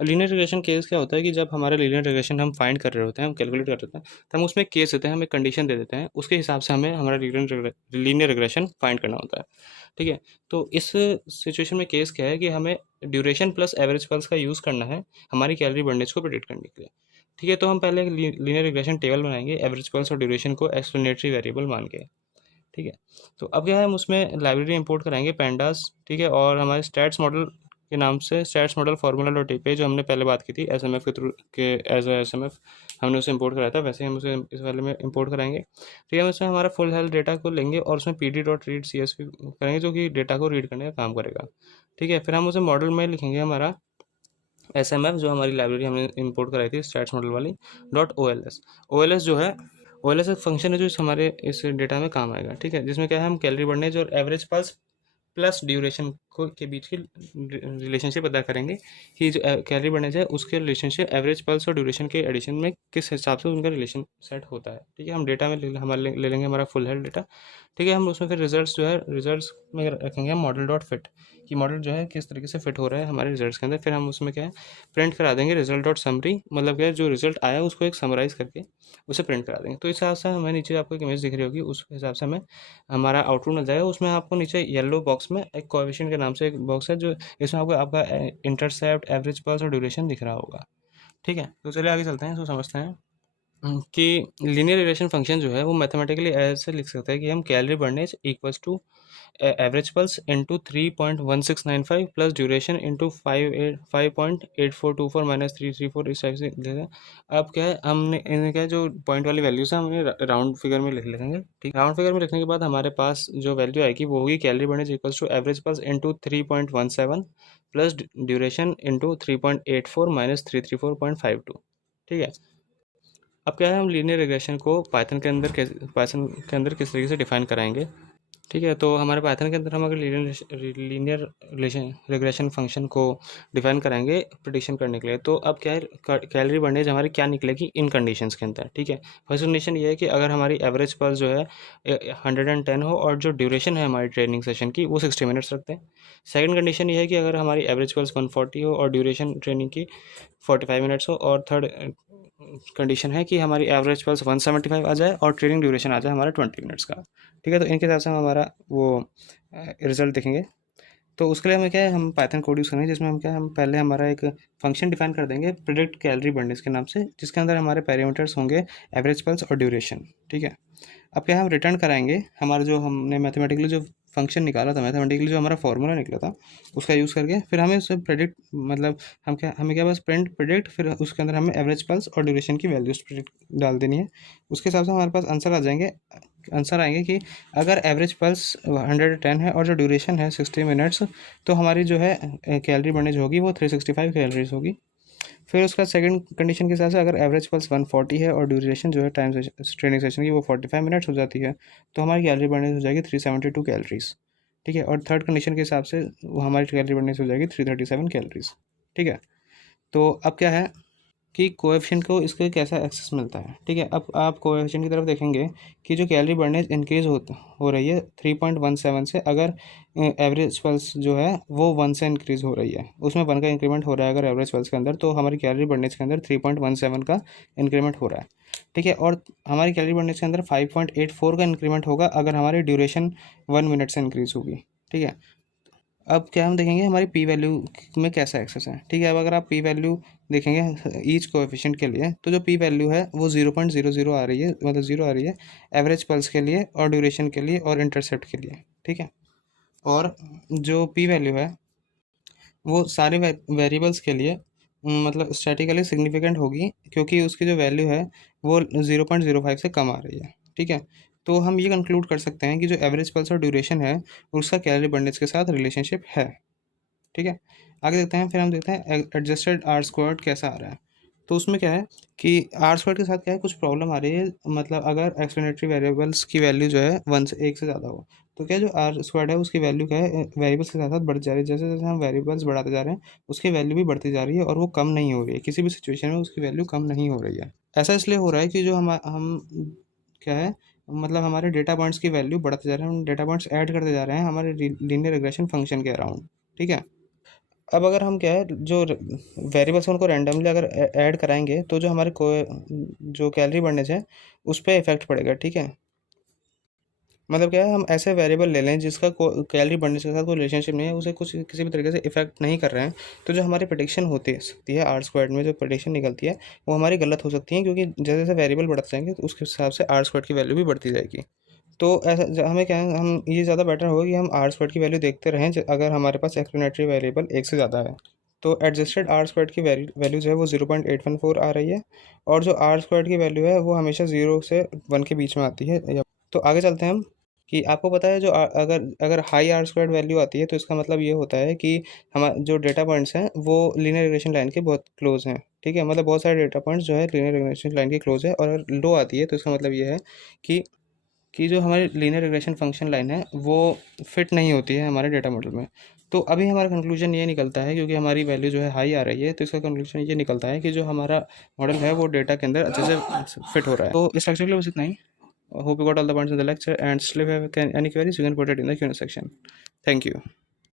Linear regression case क्या होता है कि जब हमारा लीनियर रिग्रेशन हम फाइंड कर रहे होते हैं, हम कैलकुलेट कर रहे होते हैं, तो हम उसमें केस देते हैं, हमें कंडीशन दे देते हैं, उसके हिसाब से हमें हमारा लीनियर रिग्रेशन फाइंड करना होता है। ठीक है, तो इस सिचुएशन में केस क्या है कि हमें ड्यूरेशन प्लस एवरेज पल्स का यूज़ करना है हमारी कैलोरी बर्नेज को प्रेडिक्ट करने के लिए। ठीक है, तो हम पहले एक लीनियर रिग्रेशन टेबल बनाएंगे एवरेज पल्स और ड्यूरेशन को एक्सप्लेनेटरी वेरिएबल मान के। ठीक है, तो अब क्या है, हम उसमें लाइब्रेरी इंपोर्ट कराएंगे पैंडास। ठीक है, और हमारे स्टैट्स मॉडल के नाम से stats model formula dot API जो हमने पहले बात की थी एस एम एफ के थ्रू के एज एस एम एफ हमने उसे इंपोर्ट कराया था, वैसे ही हम उसे इस वाले में इंपोर्ट कराएंगे। ठीक है, हम उसमें हमारा फुल हेल्थ डेटा को लेंगे और उसमें P D dot read C S P करेंगे जो कि डेटा को रीड करने का काम करेगा। ठीक है, फिर हम उसे मॉडल में लिखेंगे हमारा एस एम एफ जो हमारी लाइब्रेरी हमने इंपोर्ट कराई थी स्टैट्स मॉडल वाली dot O L S. O L S जो है, ओ एल एस एक फंक्शन है जो हमारे इस डेटा में काम आएगा। ठीक है, जिसमें क्या है, हम कैलोरी बढ़ने और एवरेज पल्स प्लस ड्यूरेशन को के बीच की रिलेशनशिप अदा करेंगे कि जो कैलोरी बढ़ने है उसके रिलेशनशिप एवरेज पल्स और ड्यूरेशन के एडिशन में किस हिसाब से उनका रिलेशन सेट होता है। ठीक है, हम डेटा में हमारे ले लेंगे हमारा फुल हेल्थ डेटा। ठीक है, हम उसमें फिर रिजल्ट्स जो है रिजल्ट्स में रखेंगे हम मॉडल डॉट फिट कि मॉडल जो है किस तरीके से फिट हो रहा है हमारे रिजल्ट्स के अंदर। फिर हम उसमें क्या है प्रिंट करा देंगे रिजल्ट डॉट समरी, मतलब क्या है जो रिजल्ट आया उसको एक समराइज करके उसे प्रिंट करा देंगे। तो इस हिसाब से हमें नीचे आपको एक इमेज दिख रही होगी, उस हिसाब से हमें हमारा आउटपुट मिल जाएगा। उसमें आपको नीचे येलो बॉक्स में एक कोएफिशिएंट के नाम से एक बॉक्स है जो इसमें आपको आपका इंटरसेप्ट एवरेज पल्स और ड्यूरेशन दिख रहा होगा। ठीक है, तो चलिए आगे चलते हैं, तो समझते हैं कि लीनियर रिग्रेशन फंक्शन जो है वो मैथमेटिकली ऐसे लिख सकते हैं कि हम calorie burn equals to average pulse into 3.1695 plus duration into 5.8424 minus 334 इस टाइप से दे दें। अब क्या है, हमने इन्हें क्या है जो पॉइंट वाली वैल्यूज है हमने राउंड फिगर में लिख लिखेंगे। ठीक, राउंड फिगर में लिखने के बाद हमारे पास जो वैल्यू आएगी वो होगी calorie burn equals to average pulse into 3.17 plus duration into 3.84 minus 334.52। ठीक है, अब क्या है, हम लीनियर रिग्रेशन को पाइथन के अंदर किस तरीके से डिफाइन कराएंगे। ठीक है, तो हमारे पाइथन के अंदर हम अगर लीनियर रिग्रेशन फंक्शन को डिफाइन कराएंगे प्रिडिक्शन करने के लिए, तो अब क्या है कैलोरी बर्नेज हमारी क्या निकलेगी इन कंडीशंस के अंदर। ठीक है, फर्स्ट कंडीशन ये है कि अगर हमारी एवरेज पल्स जो है 110 हो और जो ड्यूरेशन है हमारी ट्रेनिंग सेशन की वो 60 मिनट्स रखते हैं। सेकंड कंडीशन ये है कि अगर हमारी एवरेज पल्स 140 हो और ड्यूरेशन ट्रेनिंग की 45 मिनट्स हो। और थर्ड कंडीशन है कि हमारी एवरेज पल्स 175 आ जाए और ट्रेनिंग ड्यूरेशन आ जाए हमारा 20 मिनट्स का। ठीक है, तो इनके हिसाब से हम हमारा वो रिजल्ट देखेंगे। तो उसके लिए हमें क्या है, हम पाइथन कोड यूज़ करेंगे जिसमें हम क्या है, हम पहले हमारा एक फंक्शन डिफाइन कर देंगे प्रिडिक्ट कैलोरी बर्न के नाम से, जिसके अंदर हमारे पैरामीटर्स होंगे एवरेज पल्स और ड्यूरेशन। ठीक है, अब क्या है, हम रिटर्न कराएंगे हमारा जो हमने मैथमेटिकली जो फंक्शन निकाला था, मैथमेटिकली जो हमारा फॉर्मूला निकला था उसका यूज़ करके फिर हमें उसे प्रेडिक्ट मतलब हमें क्या बस प्रिंट प्रेडिक्ट, फिर उसके अंदर हमें एवरेज पल्स और ड्यूरेशन की वैल्यूज प्रेडिक्ट डाल देनी है। उसके हिसाब से हमारे पास आंसर आएंगे कि अगर एवरेज पल्स 110 है और जो ड्यूरेशन है 60 मिनट्स, तो हमारी जो है कैलोरी बर्नेज होगी वो 365 कैलोरीज होगी। फिर उसका सेकंड कंडीशन के हिसाब से अगर एवरेज पल्स 140 है और ड्यूरेशन जो है टाइम ट्रेनिंग सेशन की वो 45 मिनट्स हो जाती है, तो हमारी कैलोरी बर्नेज हो जाएगी 372 कैलोरीज। ठीक है, और थर्ड कंडीशन के हिसाब से वो हमारी कैलोरी बर्नेज हो जाएगी 337 कैलोरीज। ठीक है, तो अब क्या है कि कोएफिशिएंट को इसको कैसा एक्सेस मिलता है। ठीक है, अब आप कोएफिशिएंट की तरफ देखेंगे कि जो कैलोरी बर्नेज इंक्रीज हो रही है 3.17 से, अगर एवरेज पल्स जो है वो 1 से इंक्रीज हो रही है, उसमें 1 का इंक्रीमेंट हो रहा है अगर एवरेज पल्स के अंदर, तो हमारी कैलोरी बर्नेज के अंदर 3.17 का इंक्रीमेंट हो रहा है। ठीक है, और हमारी कैलोरी बर्नेज के अंदर 5.84 का इंक्रीमेंट होगा अगर हमारी ड्यूरेशन 1 मिनट से इंक्रीज होगी। ठीक है, अब क्या हम देखेंगे हमारी पी वैल्यू में कैसा एक्सेस है। ठीक है, अब अगर आप पी वैल्यू देखेंगे ईच कोएफिशिएंट के लिए, तो जो पी वैल्यू है वो 0.00 आ रही है, मतलब 0 आ रही है एवरेज पल्स के लिए और ड्यूरेशन के लिए और इंटरसेप्ट के लिए। ठीक है, और जो पी वैल्यू है वो सारे वेरिएबल्स के लिए मतलब स्टैटिकली सिग्निफिकेंट होगी, क्योंकि उसकी जो वैल्यू है वो 0.05 से कम आ रही है। ठीक है, तो हम ये कंक्लूड कर सकते हैं कि जो एवरेज पल्स और ड्यूरेशन है उसका कैलोरी बर्नेज के साथ रिलेशनशिप है। ठीक है, आगे देखते हैं, फिर हम देखते हैं एडजस्टेड आर स्क्वायर्ड कैसा आ रहा है। तो उसमें क्या है कि आर स्क्वायर्ड के साथ क्या है, कुछ प्रॉब्लम आ रही है, मतलब अगर एक्सप्लेनेटरी वेरिएबल्स की वैल्यू जो है 1 से ज़्यादा हो, तो क्या जो आर स्क्वायर्ड है उसकी वैल्यू क्या है वेरिएबल्स के साथ साथ बढ़ जा रही है। जैसे जैसे हम वेरिएबल्स बढ़ाते जा रहे हैं उसकी वैल्यू भी बढ़ती जा रही है और वो कम नहीं हो रही है, किसी भी सिचुएशन में उसकी वैल्यू कम नहीं हो रही है। ऐसा इसलिए हो रहा है कि जो हम क्या है, मतलब हमारे डेटा पॉइंट्स की वैल्यू बढ़ते जा रहे हैं, हम डेटा पॉइंट्स ऐड करते जा रहे हैं हमारे लीनियर रिग्रेशन फंक्शन के अराउंड। ठीक है, अब अगर हम क्या है जो वेरिएबल्स हैं उनको रैंडमली अगर ऐड कराएंगे तो जो हमारे को जो कैलोरी बर्नेज है उस पर इफेक्ट पड़ेगा, ठीक है। मतलब क्या है, हम ऐसे वेरिएबल ले लें जिसका कैलोरी बढ़ने के साथ कोई रिलेशनशिप नहीं है, उसे कुछ किसी भी तरीके से इफेक्ट नहीं कर रहे हैं, तो जो हमारी प्रेडिक्शन होती सकती है आर स्क्वायर में, जो प्रेडिक्शन निकलती है वो हमारी गलत हो सकती है, क्योंकि जैसे जैसे वेरिएबल बढ़ते जाएंगे तो उसके हिसाब से आर स्क्वायर की वैल्यू भी बढ़ती जाएगी। तो ऐसा हमें क्या है, हम ये ज़्यादा बेटर होगा कि हम आर स्क्वायर की वैल्यू देखते रहें अगर हमारे पास एक्सप्लेनेटरी वेरिएबल एक से ज़्यादा है। तो एडजस्टेड आर स्क्वायर की वैल्यू जो है वो 0.814 आ रही है, और जो आर स्क्वायर की वैल्यू है वो हमेशा 0 से 1 के बीच में आती है। तो आगे चलते हैं हम कि आपको पता है जो अगर अगर हाई आर स्क्वायर वैल्यू आती है तो इसका मतलब ये होता है कि हमारे जो डेटा पॉइंट्स हैं वो लीनियर रिग्रेशन लाइन के बहुत क्लोज हैं, ठीक है। मतलब बहुत सारे डेटा पॉइंट्स जो है लीनियर रिग्रेशन लाइन के क्लोज है, और अगर लो आती है तो इसका मतलब ये है कि जो हमारी लीनियर रिग्रेशन फंक्शन लाइन है वो फिट नहीं होती है हमारे डेटा मॉडल में। तो अभी हमारा कंक्लूजन ये निकलता है, क्योंकि हमारी वैल्यू जो है हाई आ रही है, तो इसका कंक्लूजन ये निकलता है कि जो हमारा मॉडल है वो डेटा के अंदर अच्छे से फिट हो रहा है। तो इस लेक्चर के लिए बस इतना ही। Hope you got all the points in the lecture, and still if you have any queries you can put it in the Q&A section. Thank you.